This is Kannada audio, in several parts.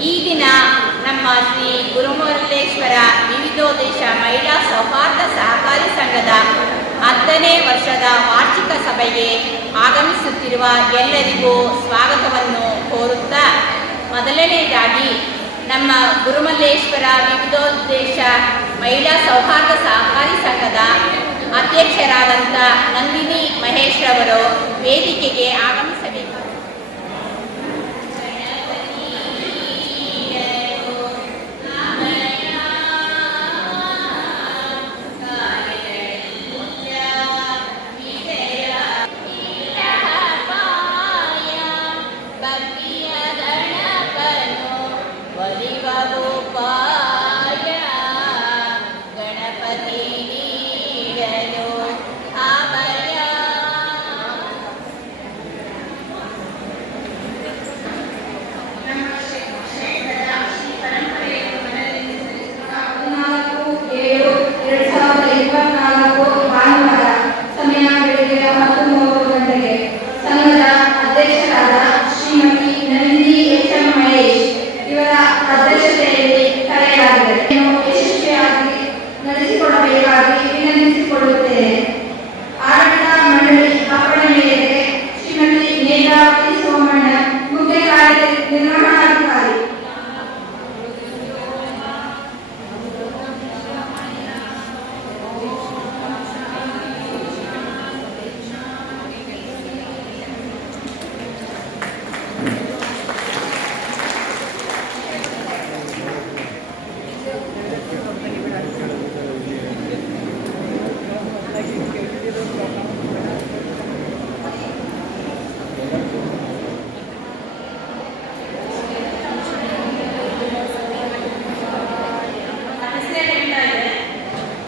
ಈ ದಿನ ನಮ್ಮ ಶ್ರೀ ಗುರುಮಲ್ಲೇಶ್ವರ ವಿವಿಧೋದ್ದೇಶ ಮಹಿಳಾ ಸೌಹಾರ್ದ ಸಹಕಾರಿ ಸಂಘದ ಹತ್ತನೇ ವರ್ಷದ ವಾರ್ಷಿಕ ಸಭೆಗೆ ಆಗಮಿಸುತ್ತಿರುವ ಎಲ್ಲರಿಗೂ ಸ್ವಾಗತವನ್ನು ಕೋರುತ್ತಾ ಮೊದಲನೆಯದಾಗಿ ನಮ್ಮ ಗುರುಮಲ್ಲೇಶ್ವರ ವಿವಿಧೋದ್ದೇಶ ಮಹಿಳಾ ಸೌಹಾರ್ದ ಸಹಕಾರಿ ಸಂಘದ ಅಧ್ಯಕ್ಷರಾದಂಥ ನಂದಿನಿ ಮಹೇಶ್ ರವರು ವೇದಿಕೆಗೆ ಆಗಮಿಸಬೇಕು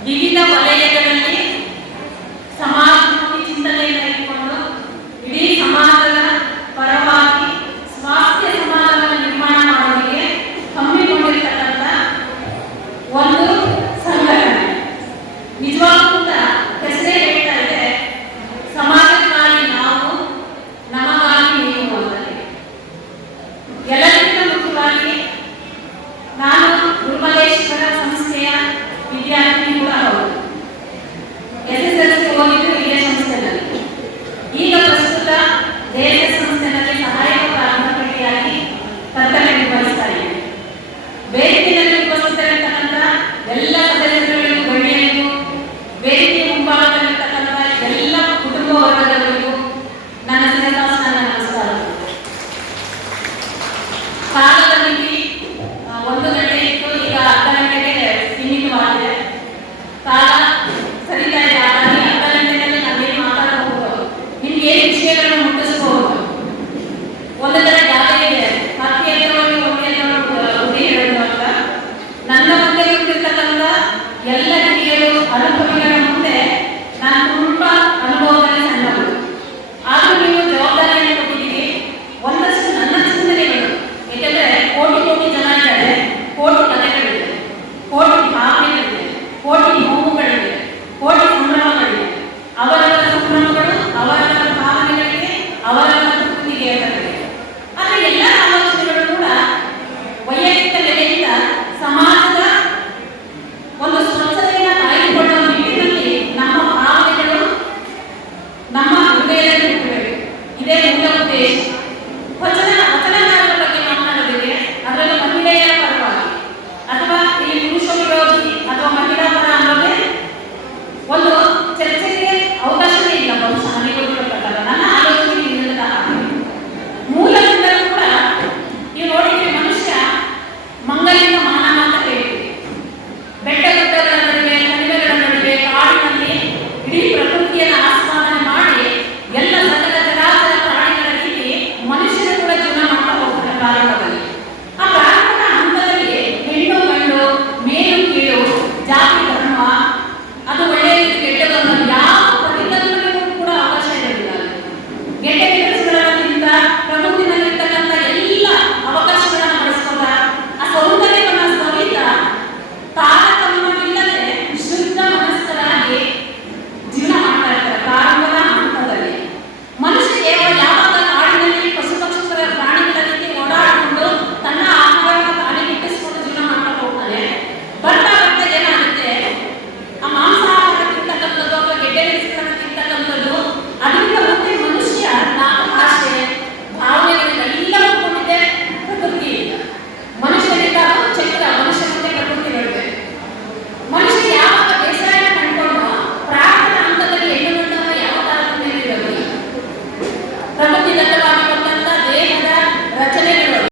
ವಿವಿಧ ವಲಯಗಳಲ್ಲಿ